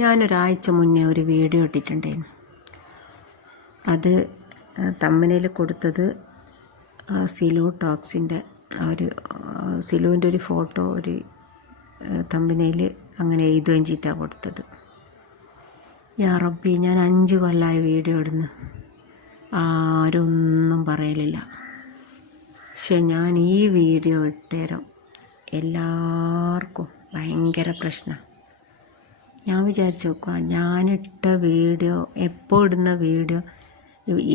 ഞാനൊരാഴ്ച മുന്നേ ഒരു വീഡിയോ ഇട്ടിട്ടുണ്ടായിരുന്നു. അത് തമ്പനയിൽ കൊടുത്തത് സിലു ടോക്സിൻ്റെ ഒരു സിലുവിൻ്റെ ഒരു ഫോട്ടോ ഒരു തമ്പനയിൽ അങ്ങനെ എഴുതുവഞ്ചിട്ടാണ് കൊടുത്തത്. യാ റബ്ബി, ഞാൻ 5 കൊല്ലമായി വീഡിയോ ഇടുന്നു, ആരും ഒന്നും പറയലില്ല. പക്ഷെ ഞാൻ ഈ വീഡിയോ ഇട്ടേരം എല്ലാവർക്കും ഭയങ്കര പ്രശ്നം. ഞാൻ വിചാരിച്ചു നോക്കുക, ഞാനിട്ട വീഡിയോ എപ്പോൾ ഇടുന്ന വീഡിയോ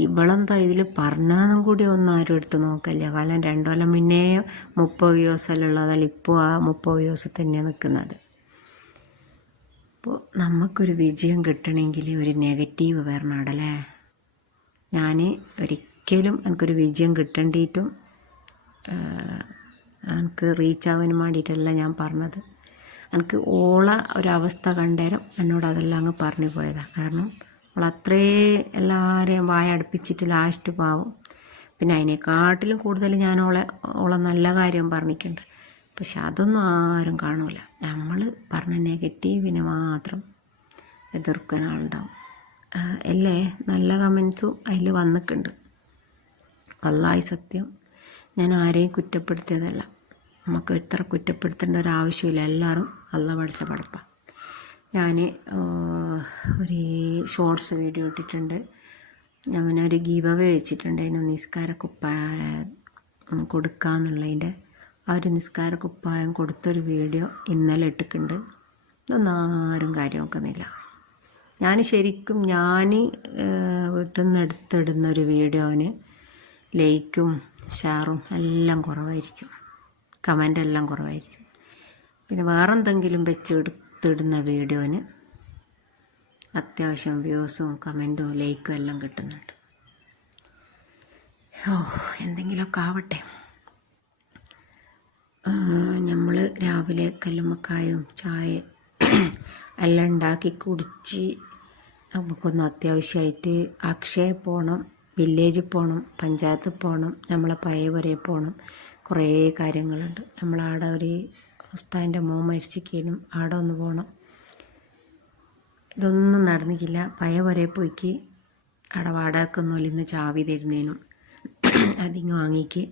ഇവളെന്താ ഇതിൽ പറഞ്ഞാന്നും കൂടി ഒന്നും ആരും എടുത്ത് നോക്കില്ല. കാരണം 2 കൊല്ലം മുന്നേ 30 വ്യൂസല്ലുള്ളതല്ല, ഇപ്പോൾ ആ 30 വ്യൂസ് തന്നെയാണ് നിൽക്കുന്നത്. അപ്പോൾ നമുക്കൊരു വിജയം കിട്ടണമെങ്കിൽ ഒരു നെഗറ്റീവ് വരണമല്ലേ. ഞാൻ ഒരിക്കലും എനിക്കൊരു വിജയം കിട്ടേണ്ടിയിട്ടും എനിക്ക് റീച്ച് ആവാൻ വേണ്ടിയിട്ടല്ല ഞാൻ പറഞ്ഞത്. എനിക്ക് ഓള ഒരവസ്ഥ കണ്ടേരം എന്നോട് അതെല്ലാം അങ്ങ് പറഞ്ഞു പോയതാണ്. കാരണം അവൾ അത്രേ എല്ലാവരെയും വായ അടുപ്പിച്ചിട്ട് ലാസ്റ്റ് പാവും. പിന്നെ അതിനെക്കാട്ടിലും കൂടുതൽ ഞാൻ ഓളെ നല്ല കാര്യം പറഞ്ഞിട്ടുണ്ട്. പക്ഷെ അതൊന്നും ആരും കാണൂല. നമ്മൾ പറഞ്ഞ നെഗറ്റീവിനെ മാത്രം എതിർക്കാൻ ആളുണ്ടാവും. അല്ലേ, നല്ല കമൻസും അതിൽ വന്നിട്ടുണ്ട്. വല്ലാഹി സത്യം, ഞാൻ ആരെയും കുറ്റപ്പെടുത്തിയതല്ല. നമുക്ക് ഇത്ര കുറ്റപ്പെടുത്തേണ്ട ഒരാവശ്യമില്ല. എല്ലാവരും അള്ളാഹ് പഠിച്ച പടപ്പാണ്. ഞാൻ ഒരു ഷോർട്സ് വീഡിയോ ഇട്ടിട്ടുണ്ട്. ഞാൻ ഒരു ഗീവ് അവേ വെച്ചിട്ടുണ്ടായിരുന്നു, നിസ്കാരക്കുപ്പായം കൊടുക്കാമെന്നുള്ളതിൻ്റെ. ആ ഒരു നിസ്കാരക്കുപ്പായം കൊടുത്തൊരു വീഡിയോ ഇന്നലെ ഇട്ടിട്ടുണ്ട്. ഇതൊന്നും ആരും കാര്യം നോക്കുന്നില്ല. ഞാൻ ശരിക്കും വീട്ടിൽ നിന്ന് എടുത്തിടുന്നൊരു വീഡിയോന് ലൈക്കും ഷെയറും എല്ലാം കുറവായിരിക്കും, കമൻ്റെല്ലാം കുറവായിരിക്കും. പിന്നെ വേറെന്തെങ്കിലും വെച്ച് എടുത്തിടുന്ന വീഡിയോന് അത്യാവശ്യം വ്യൂസും കമൻറ്റും ലൈക്കും എല്ലാം കിട്ടുന്നുണ്ട്. എന്തെങ്കിലുമൊക്കെ ആവട്ടെ. നമ്മൾ രാവിലെ കല്ലുമ്മക്കായും ചായ എല്ലാം ഉണ്ടാക്കി കുടിച്ച് നമുക്കൊന്ന് അത്യാവശ്യമായിട്ട് അക്ഷയ പോകണം, വില്ലേജിൽ പോകണം, പഞ്ചായത്തിൽ പോകണം, നമ്മളെ പഴയവരെ പോകണം. കുറേ കാര്യങ്ങളുണ്ട്. നമ്മളവിടെ ഒരു ഉസ്താദിൻ്റെ മോൻ മരിച്ചിരിക്കാനും അവിടെ ഒന്ന് പോകണം. ഇതൊന്നും നടന്നിക്കില്ല. പഴയവരെ പോയിക്ക് അവിടെ വാടകക്കൊന്നും ഇന്ന് ചാവി തരുന്നതിനും അതിങ്ങ് വാങ്ങിക്ക്.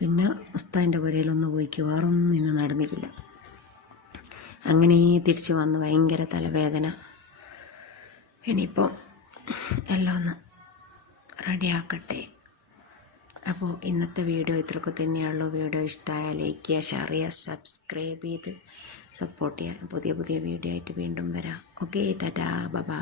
പിന്നെ ഉസ്താദിൻ്റെ പുരയിലൊന്ന് പോയിക്ക്. വേറൊന്നും ഇന്ന് നടന്നിക്കില്ല. അങ്ങനെ തിരിച്ച് വന്ന് ഭയങ്കര തലവേദന. ഇനിയിപ്പോൾ എല്ലാം ഒന്ന് റെഡിയാക്കട്ടെ. അപ്പോൾ ഇന്നത്തെ വീഡിയോ ഇത്രയൊക്കെ തന്നെയുള്ളൂ. വീഡിയോ ഇഷ്ടമായാൽ ലൈക്ക് ചെയ്യുക, ഷെയർ ചെയ്യുക, സബ്സ്ക്രൈബ് ചെയ്ത് സപ്പോർട്ട് ചെയ്യുക. പുതിയ വീഡിയോ ആയിട്ട് വീണ്ടും വരാം. Okay, tata, by.